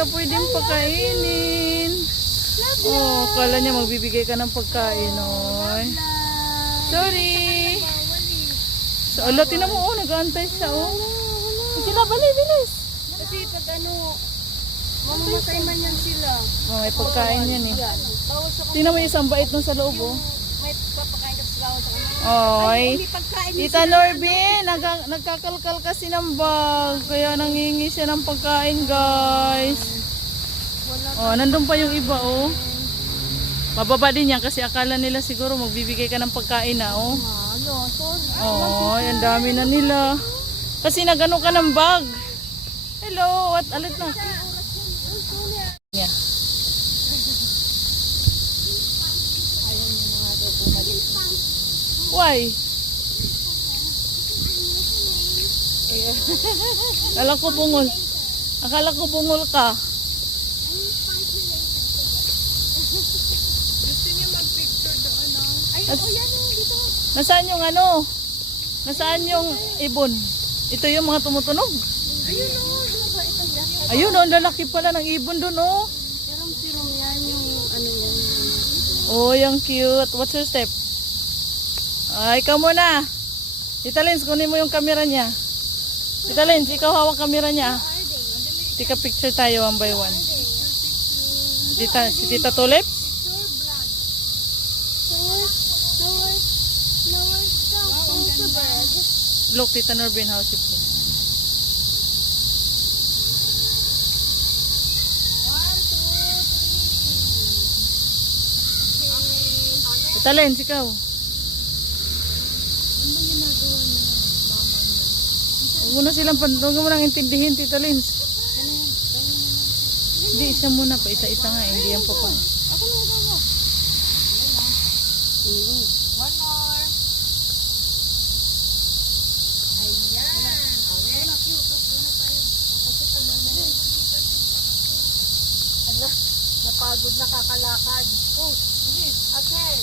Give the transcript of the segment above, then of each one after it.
ka pwedeng pakainin. Oh, kala niya magbibigay ka ng pagkain, oy. Sorry. So, ala, tinan mo, oh, nag-aantay siya, oh. Sila, bali, bilis. Kasi pag ano, mamamatay man yan sila. Oh, may pagkain yan, eh. Mo yung isang bait nun sa loob, oh. may papakain Oy. Tita Norbin, nag nagkakalkal kasi ng bag. Kaya nangingi siya ng pagkain, guys. Oh, nandun pa yung iba, oh. Mababa din yan kasi akala nila siguro magbibigay ka ng pagkain na, oh. Oh, ang dami na nila. Kasi nagano ka ng bag. Hello, what alit na? Yeah. Why? Akala ko bungol. Akala ko bungol ka. ay, oh, yan oh, dito. Nasaan yung ano? Nasaan yung ibon? Ito yung mga tumutunog. Ayun oh, ito yan? Ayun, oh, lalaki pala ng ibon doon, oh. Sirum-sirum yan yung ano yan. Oh, yung cute. What's your step? Ay, ikaw muna. Tita Lens, kunin mo yung camera niya. Tita Lens, ikaw hawak camera niya. ah. Tika picture tayo one by one. Tita, si Tita Tulip? Look, Tita Norbin, how's your phone? Tita Lens, ikaw. Huwag mo na silang huwag mo nang intindihin, Tita Lens. Hindi, isa muna pa. Isa-isa nga, eh, hindi yan pa pa. One more. Ayan. Okay. Ala, napagod na kakalakad. Oh, Okay.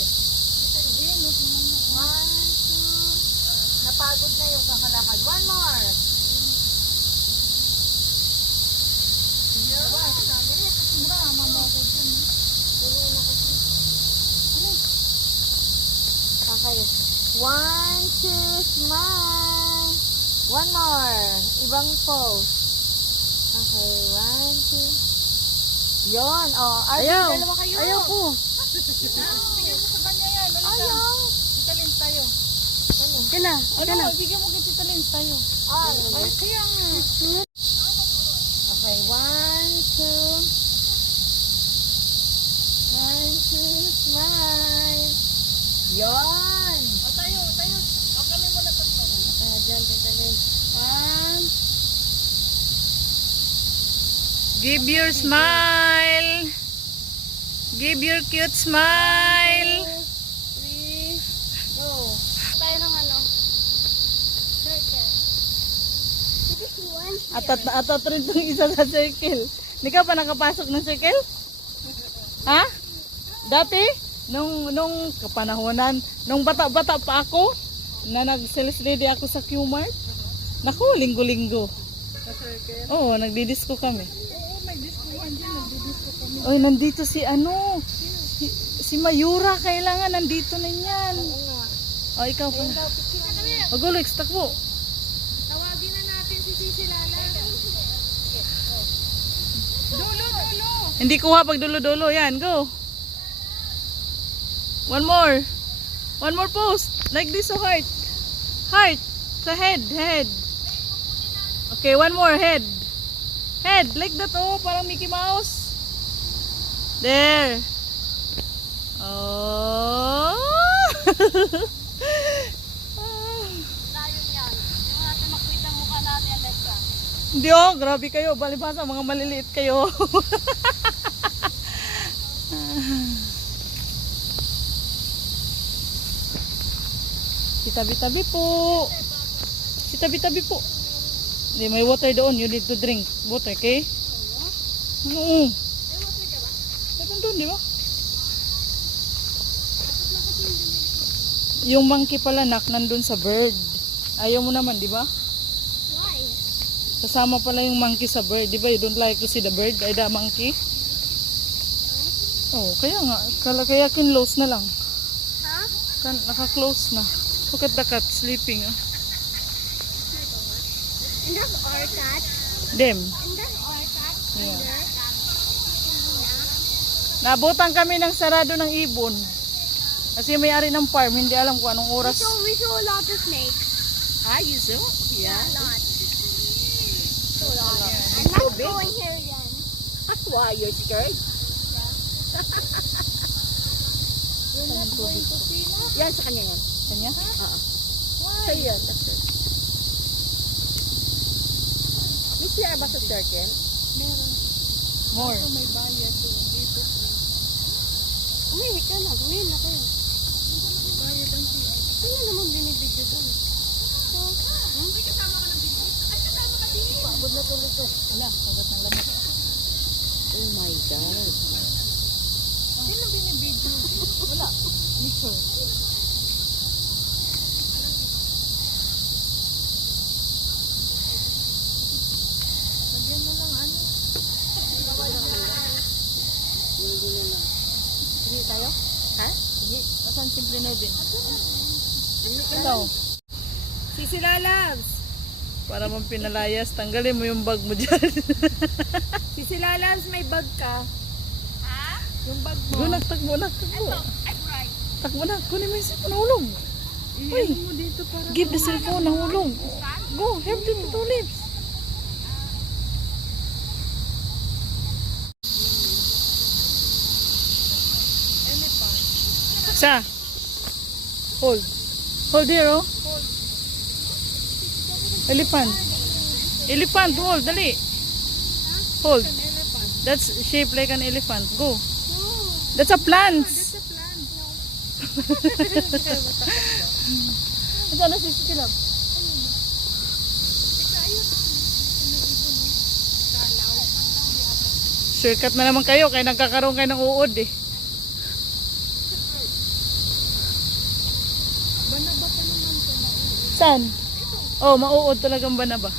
One, two. Napagod na yung kakalakad. One more. Diba? Mura, mama ko dyan. Puno na kasi. Okay. One, two, smile. One more. Ibang pose. Okay, one, two. Yon. Oh, Arvin, Ayaw. dalawa kayo. Ayaw ko. Bigyan mo sa kanya yan. Ayaw. Tita Lens tayo. Kana. Ano, bigyan mo kay Tita Lens tayo. Ay, ay, kaya nga. Okay, one, two. One, two, smile. Yon. O tayo, tayo. O kami muna tatlo. Ah, dyan, dyan, dyan. One, Give your smile. Give your cute smile. two, three, go. Tayo ng ano? Circle. Atat na atat rin itong isa sa circle. Hindi ka pa nakapasok ng circle? Ha? Dati? Nung, nung kapanahonan, nung bata-bata pa ako, na nag-sales lady ako sa Q-Mart, naku, linggo-linggo. Sa circle? Oo, nagdi-disco kami. Oo, may diskuhan din. Nagdidisco kami. Oy, nandito si ano, si, si Mayura, kailangan nandito na yan. O, ikaw pa. Ikaw, na kami. Magulo, takbo. Tawagin na natin si Sisi Lala. Dulo, dulo. Hindi kuha pag dulo-dulo. Yan, go. One more. One more post. Like this, so heart. Heart. Sa head, head. Okay, one more, head. Head, like that, oh. Parang Mickey Mouse. There. Oh. Hindi oh, grabe kayo. Balibasa, mga maliliit kayo. si tabi-tabi po. Si tabi-tabi po. Hindi, may water doon. You need to drink water, okay? Oo. Meron doon, di ba? Yung monkey pala nak nandun sa bird. Ayaw mo naman, di ba? Why? Kasama pala yung monkey sa bird. Di ba you don't like to see the bird? Ay, the monkey? Oh, kaya nga. Kala, kaya kinlose na lang. Ha? Kan, naka-close na. Look at the cat sleeping. ah. And that's our cat. Them. And that's our cat. Yeah. Nabutan kami ng sarado ng ibon. Kasi may ari ng farm, hindi alam kung anong oras. So we saw a lot of snakes. Ah, you saw? Yeah, a lot. So a lot. I'm not going here again. That's why you're scared. We're not going to see now. Yan sa kanya yan. Kanya? Sa yan. That's it. May CR ba sa circle? More. Umihi ka na. Umihi na kayo. Sino naman binibigyo doon? So, hmm? May kasama ka ng bibig? Ay, kasama ka din. Pagod na tuloy to. Wala, sagat ng lamok. Oh my God. Sino binibidyo? Wala. Mister. Lagyan mo lang ano. Hindi tayo? Ha? Hindi. Asan simple na din? Ikaw. Sisi Lalabs! Para mong pinalayas, tanggalin mo yung bag mo dyan. Sisi Lalabs, may bag ka. Ha? Yung bag mo. Go, nagtakbo, nagtakbo. Ay, right. Takbo na, kunin mo yung cellphone, nahulog. Uy, mo dito para... give the cellphone, nahulog. Go, help them to lips. Sa. Hold. Hold here, oh. Elephant. Elephant, hold, dali. Hold. That's shaped like an elephant. Go. That's a plant. Ito na si Sikilab. Shortcut na naman kayo kaya nagkakaroon kayo ng uod eh. Saan? Oh, mauod talagang banaba.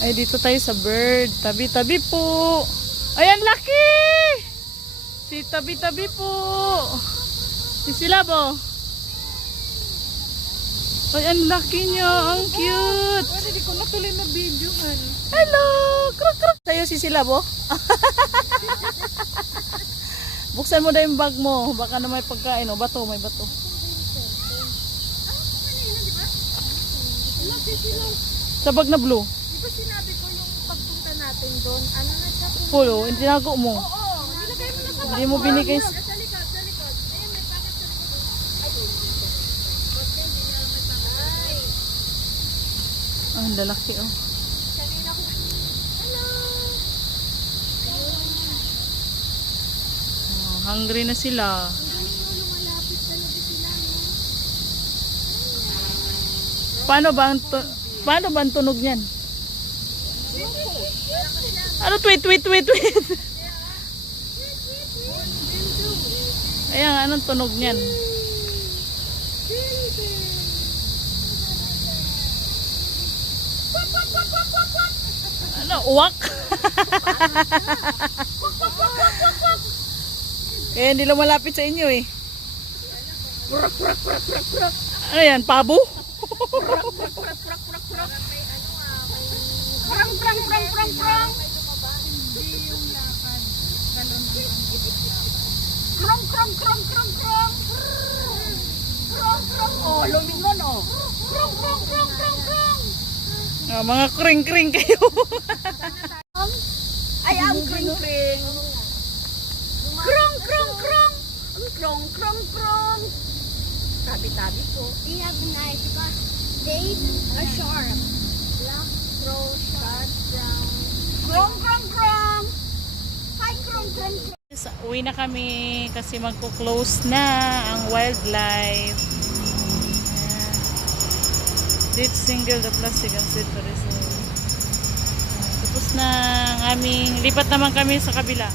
Ay, dito tayo sa bird. Tabi-tabi po. Ayan, laki! Si tabi-tabi po. Si Silabo. Ay, ang laki niya. Ang cute. Pwede di ko natuloy na video, man. Hello! Krok, krok. Sa'yo si Silabo? Buksan mo na yung bag mo. Baka na may pagkain. O, bato, may bato. Sa bag na blue. Di ba sinabi ko yung pagpunta natin doon, ano na siya? Pulo, yung tinago mo. Oo, nilagay mo na sa Hindi mo binigay. Sa likod, sa likod. Ayun, may packet sa likod. Ay, Ba't? Hindi niya alam may packet. Ay, Ah, ang lalaki oh. kanina ko. Hello! oh. Hungry na sila. Paano ba ang, paano ba ang tunog niyan? Ano tweet, tweet, tweet, tweet? Ayan, anong tunog niyan? Ano, uwak? Kaya hindi lumalapit sa inyo eh. Ano yan, pabo? Prang, prang, prang, prang, prang! Krong, krong, krong, krong, krong! Krong, krong! Oh, lumingon, oh! Krong, krong, krong, krong, krong! Ah, mga kring-kring kayo. Ay, ang kring, kring! Krong, krong, krong! Ang krong, krong, krong! Tabi-tabi ko. They have knives because they are sharp. Black, crow, sharp, brown. Krong, krong, krong! Hi, krong, krong, krong! Uwi na kami kasi magko-close na ang wildlife. Date single the plastic and sweet to resolve. Ayan, Tapos na ang aming, lipat naman kami sa kabila.